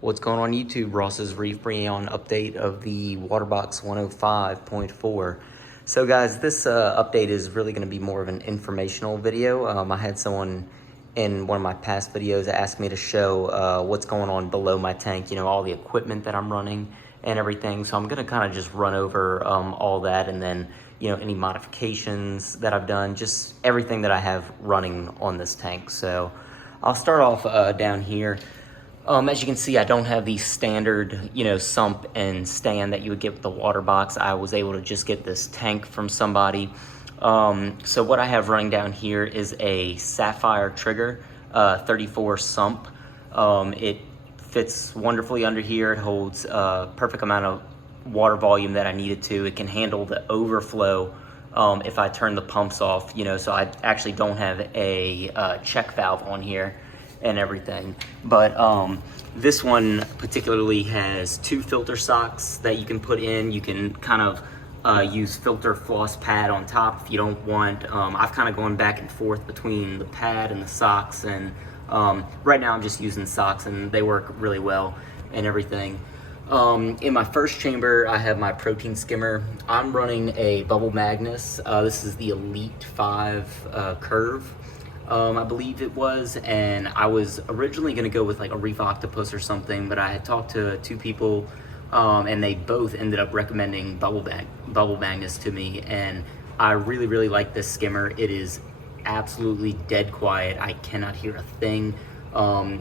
What's going on YouTube? Ross's Reef bringing on an update of the Waterbox 105.4. So guys, this update is really going to be more of an informational video. I had someone in one of my past videos ask me to show what's going on below my tank, all the equipment that I'm running and everything. So I'm going to kind of just run over all that, and then any modifications that I've done, just everything that I have running on this tank. So I'll start off down here. As you can see, I don't have the standard, sump and stand that you would get with the water box. I was able to just get this tank from somebody. So what I have running down here is a Sapphire Trigger 34 sump. It fits wonderfully under here. It holds a perfect amount of water volume that I need it to. It can handle the overflow if I turn the pumps off, so I actually don't have a check valve on here and everything. But this one particularly has 2 filter socks that you can put in. You can kind of use filter floss pad on top if you don't want. I've kind of gone back and forth between the pad and the socks, and right now I'm just using socks and they work really well and everything. In my first chamber, I have my protein skimmer. I'm running a Bubble Magnus. This is the Elite 5 curve, I believe it was, and I was originally going to go with like a Reef Octopus or something, but I had talked to 2 people, and they both ended up recommending Bubble Magnus to me, and I really like this skimmer. It is absolutely dead quiet. I cannot hear a thing.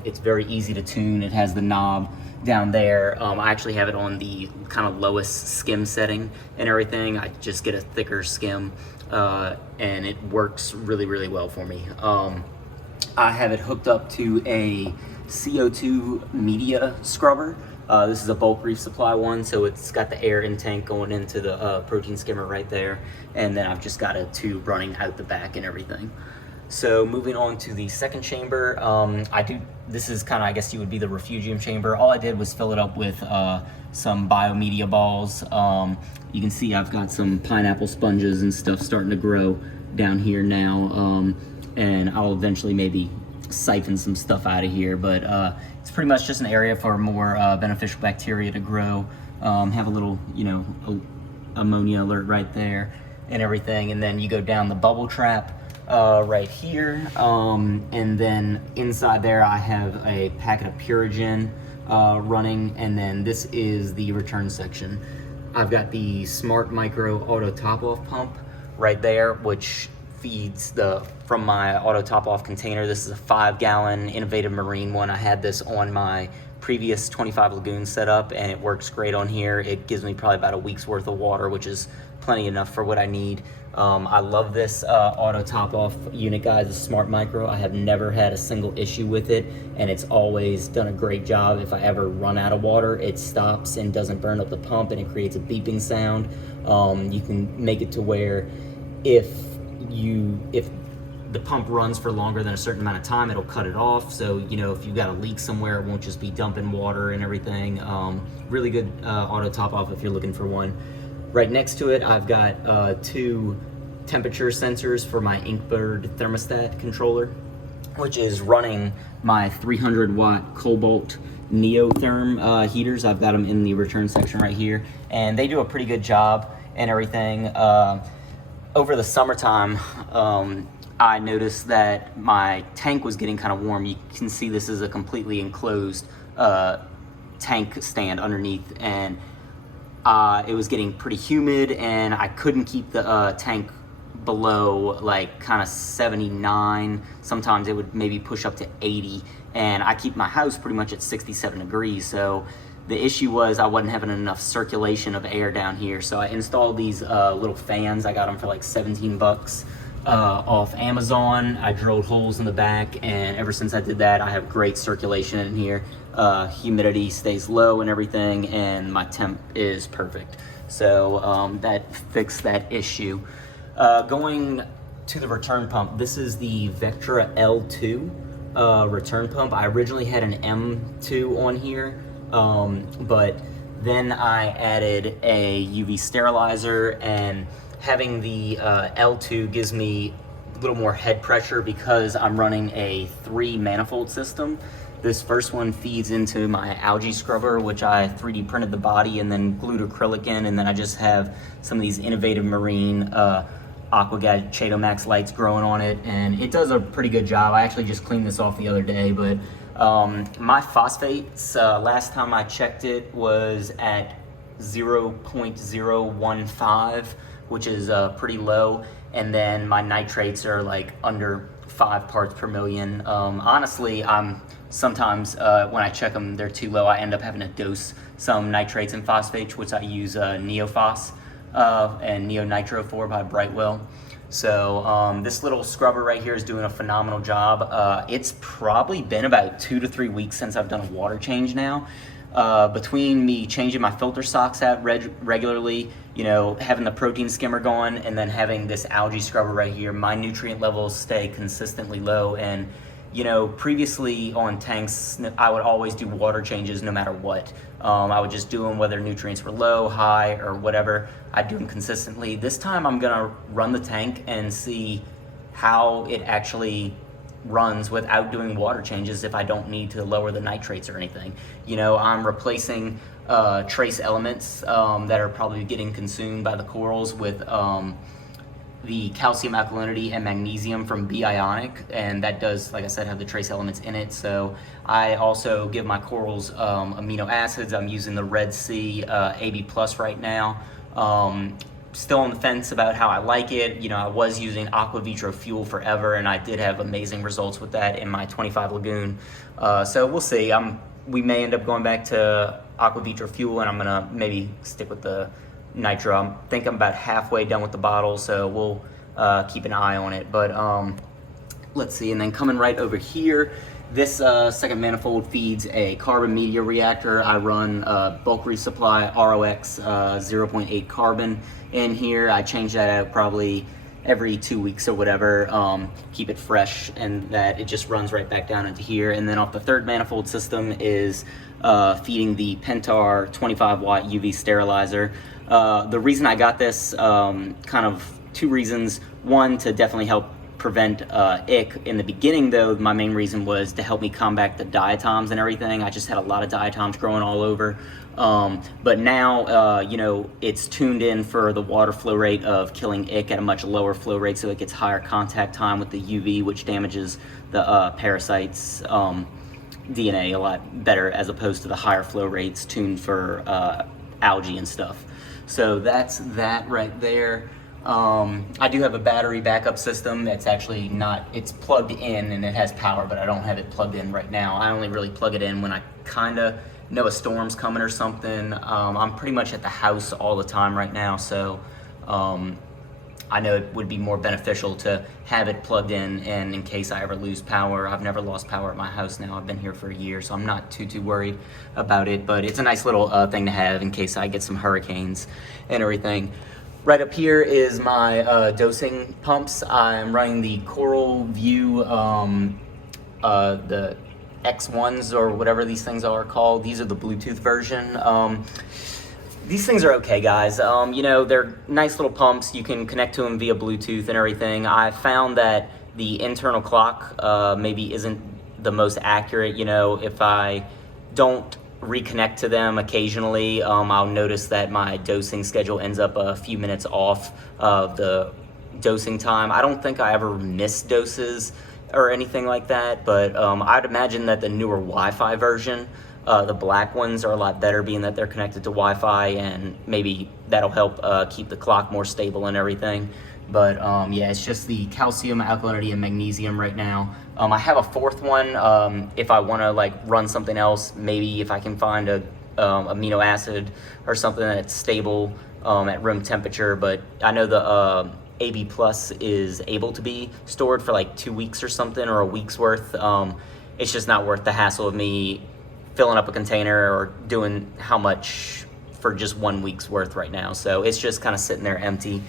It's very easy to tune. It has the knob down there. I actually have it on the kind of lowest skim setting and everything. I just get a thicker skim, and it works really well for me. I have it hooked up to a Co2 Media Scrubber. This is a bulk reef supply one, so it's got the air intake going into the protein skimmer right there, and then I've just got a tube running out the back and everything. So moving on to the second chamber, this is kind of, I guess you would be the Refugium Chamber. All I did was fill it up with some biomedia balls. You can see I've got some pineapple sponges and stuff starting to grow down here now, and I'll eventually maybe siphon some stuff out of here, but it's pretty much just an area for more beneficial bacteria to grow. Have a little, ammonia alert right there and everything, and then you go down the bubble trap right here, and then inside there I have a packet of Purigen running, and then this is the return section. I've got the Smart Micro Auto Top Off pump right there, which feeds from my auto top off container. This is a 5-gallon Innovative Marine one. I had this on my previous 25 Lagoon setup, and it works great on here. It gives me probably about a week's worth of water, which is plenty enough for what I need. I love this auto top off unit, guys. The Smart Micro. I have never had a single issue with it, and it's always done a great job. If I ever run out of water, it stops and doesn't burn up the pump, and it creates a beeping sound. You can make it to where if the pump runs for longer than a certain amount of time, it'll cut it off. So if you've got a leak somewhere, it won't just be dumping water and everything. Really good auto top off if you're looking for one. Right next to it, I've got 2 temperature sensors for my Inkbird thermostat controller, which is running my 300-watt Cobalt Neotherm heaters. I've got them in the return section right here, and they do a pretty good job and everything. Over the summertime, I noticed that my tank was getting kind of warm. You can see this is a completely enclosed tank stand underneath, and it was getting pretty humid, and I couldn't keep the tank below like kind of 79. Sometimes it would maybe push up to 80, and I keep my house pretty much at 67 degrees. So the issue was I wasn't having enough circulation of air down here. So I installed these little fans. I got them for like 17 bucks off Amazon. I drilled holes in the back, and ever since I did that, I have great circulation in here. Humidity stays low and everything, and my temp is perfect. So that fixed that issue. Going to the return pump, this is the Vectra L2 return pump. I originally had an M2 on here, but then I added a UV sterilizer, and having the L2 gives me a little more head pressure because I'm running a 3 manifold system. This first one feeds into my Algae Scrubber, which I 3D printed the body and then glued acrylic in, and then I just have some of these innovative marine Aquagat Chadomax lights growing on it, and it does a pretty good job. I actually just cleaned this off the other day, but my phosphates, last time I checked it, was at 0.015, which is pretty low, and then my nitrates are like under 5 parts per million. Honestly, sometimes when I check them, they're too low. I end up having to dose some nitrates and phosphates, which I use Neophos and Neonitro for by Brightwell. So this little scrubber right here is doing a phenomenal job. It's probably been about 2 to 3 weeks since I've done a water change now. Between me changing my filter socks out regularly, you know, having the protein skimmer going, and then having this Algae Scrubber right here, my nutrient levels stay consistently low. And you know, previously on tanks, I would always do water changes no matter what. I would just do them whether nutrients were low, high, or whatever. I'd do them consistently. This time I'm gonna run the tank and see how it actually runs without doing water changes if I don't need to lower the nitrates or anything. You know, I'm replacing trace elements that are probably getting consumed by the corals with the calcium alkalinity and magnesium from B Ionic, and that does, like I said, have the trace elements in it. So I also give my corals amino acids. I'm using the Red Sea AB Plus right now. Still on the fence about how I like it. You know, I was using Aqua Vitro Fuel forever, and I did have amazing results with that in my 25 Lagoon. So we'll see. We may end up going back to Aqua Vitro Fuel, and I'm gonna maybe stick with the Nitro. I think I'm about halfway done with the bottle, so we'll keep an eye on it. But let's see, and then coming right over here, this second manifold feeds a carbon media reactor. I run bulk resupply ROX 0.8 carbon in here. I change that out probably every 2 weeks or whatever, keep it fresh, and that it just runs right back down into here. And then off the third manifold system is feeding the Pentar 25 watt UV sterilizer. The reason I got this, kind of 2 reasons. One, to definitely help prevent ick. In the beginning though, my main reason was to help me combat the diatoms and everything. I just had a lot of diatoms growing all over. But now, you know, it's tuned in for the water flow rate of killing ick at a much lower flow rate, so it gets higher contact time with the UV, which damages the parasites' DNA a lot better, as opposed to the higher flow rates tuned for algae and stuff. So that's that right there. I do have a battery backup system. That's actually not, it's plugged in and it has power, but I don't have it plugged in right now. I only really plug it in when I kind of know a storm's coming or something. I'm pretty much at the house all the time right now, so I know it would be more beneficial to have it plugged in, and in case I ever lose power. I've never lost power at my house now. I've been here for a year, so I'm not too worried about it, but it's a nice little thing to have in case I get some hurricanes and everything. Right up here is my dosing pumps. I'm running the Coral View, the X1s or whatever these things are called. These are the Bluetooth version. These things are okay, guys. You know, they're nice little pumps. You can connect to them via Bluetooth and everything. I found that the internal clock maybe isn't the most accurate. You know, if I don't reconnect to them occasionally, I'll notice that my dosing schedule ends up a few minutes off of the dosing time. I don't think I ever miss doses or anything like that, but I'd imagine that the newer Wi-Fi version, the black ones, are a lot better, being that they're connected to Wi-Fi, and maybe that'll help keep the clock more stable and everything. But yeah, it's just the calcium, alkalinity, and magnesium right now. I have a fourth one if I want to like run something else. Maybe if I can find a amino acid or something that's stable at room temperature. But I know the AB Plus is able to be stored for like 2 weeks or something, or a week's worth. It's just not worth the hassle of me filling up a container or doing how much for just 1 week's worth right now. So it's just kind of sitting there empty.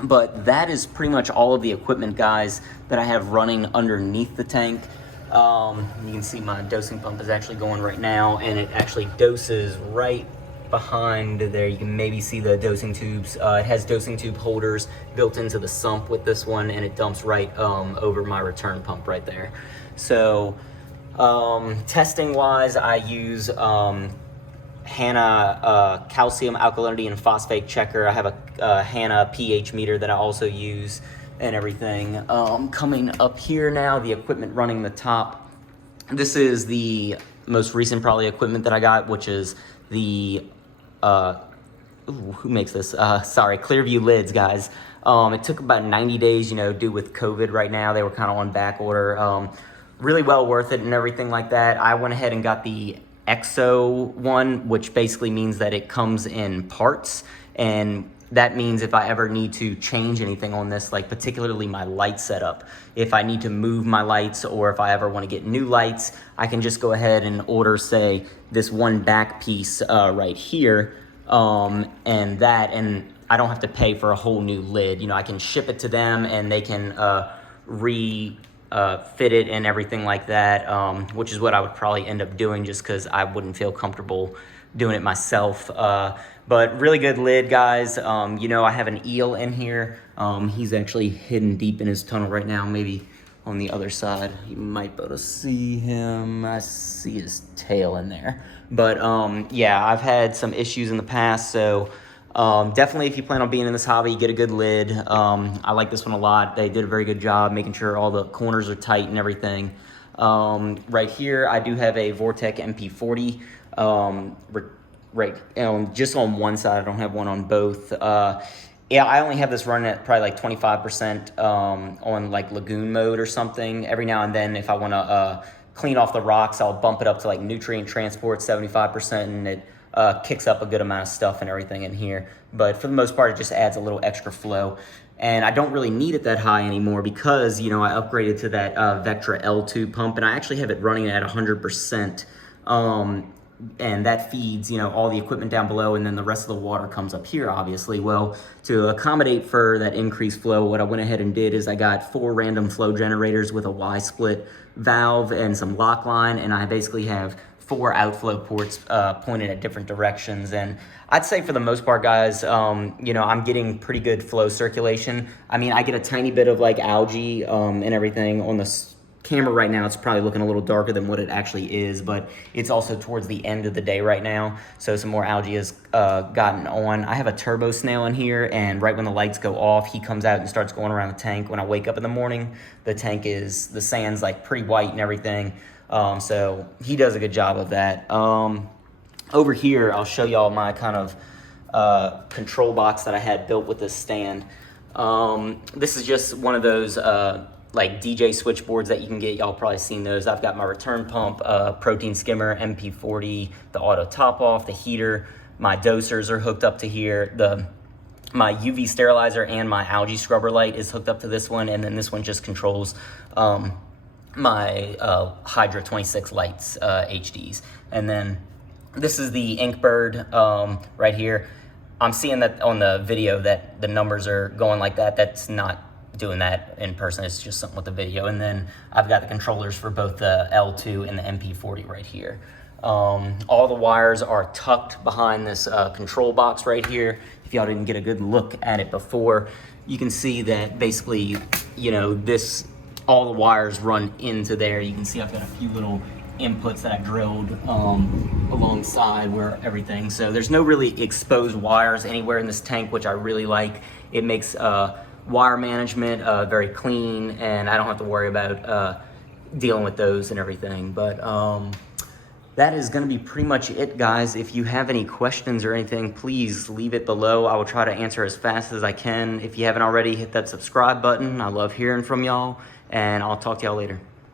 But that is pretty much all of the equipment, guys, that I have running underneath the tank. You can see my dosing pump is actually going right now, and it actually doses right behind there. You can maybe see the dosing tubes. It has dosing tube holders built into the sump with this one, and it dumps right over my return pump right there. So Testing wise, I use HANA calcium alkalinity and phosphate checker. I have a HANA pH meter that I also use and everything. Coming up here now, the equipment running the top. This is the most recent probably equipment that I got, which is the who makes this? Clearview lids, guys. It took about 90 days, due with COVID right now. They were kind of on back order. Really well worth it and everything like that. I went ahead and got the EXO one, which basically means that it comes in parts. And that means if I ever need to change anything on this, like particularly my light setup, if I need to move my lights or if I ever want to get new lights, I can just go ahead and order, say, this one back piece right here. And I don't have to pay for a whole new lid. I can ship it to them and they can fit it and everything like that, which is what I would probably end up doing just because I wouldn't feel comfortable doing it myself. But really good lid, guys. I have an eel in here. He's actually hidden deep in his tunnel right now, maybe on the other side. You might be able to see him. I see his tail in there. But yeah, I've had some issues in the past, so definitely if you plan on being in this hobby, get a good lid. I like this one a lot. They did a very good job making sure all the corners are tight and everything. Right here, I do have a Vortec Mp40. Just on one side, I don't have one on both. Yeah, I only have this running at probably like 25% on like lagoon mode or something. Every now and then, if I want to clean off the rocks, I'll bump it up to like nutrient transport 75%, and it kicks up a good amount of stuff and everything in here. But for the most part, it just adds a little extra flow. And I don't really need it that high anymore because, I upgraded to that Vectra L2 pump, and I actually have it running at 100%. And that feeds, all the equipment down below, and then the rest of the water comes up here, obviously. Well, to accommodate for that increased flow, what I went ahead and did is I got 4 random flow generators with a Y-split valve and some lock line, and I basically have 4 outflow ports pointed at different directions. And I'd say for the most part, guys, I'm getting pretty good flow circulation. I mean, I get a tiny bit of like algae and everything on the camera right now. It's probably looking a little darker than what it actually is, but it's also towards the end of the day right now, so some more algae has gotten on. I have a turbo snail in here, and right when the lights go off, he comes out and starts going around the tank. When I wake up in the morning, the sand's like pretty white and everything, so he does a good job of that. Over here, I'll show y'all my kind of control box that I had built with this stand. This is just one of those like DJ switchboards that you can get. Y'all probably seen those. I've got my return pump, protein skimmer, Mp40, the auto top off, the heater. My dosers are hooked up to here. My UV sterilizer and my algae scrubber light is hooked up to this one, and then this one just controls my Hydra 26 lights, HDs. And then this is the Inkbird right here. I'm seeing that on the video that the numbers are going like that. That's not doing that in person, it's just something with the video. And then I've got the controllers for both the L2 and the Mp40 right here. All the wires are tucked behind this control box right here. If y'all didn't get a good look at it before, you can see that basically, all the wires run into there. You can see I've got a few little inputs that I drilled alongside where everything. So there's no really exposed wires anywhere in this tank, which I really like. It makes wire management very clean, and I don't have to worry about dealing with those and everything. But that is going to be pretty much it, guys. If you have any questions or anything, please leave it below. I will try to answer as fast as I can. If you haven't already, hit that subscribe button. I love hearing from y'all, and I'll talk to y'all later.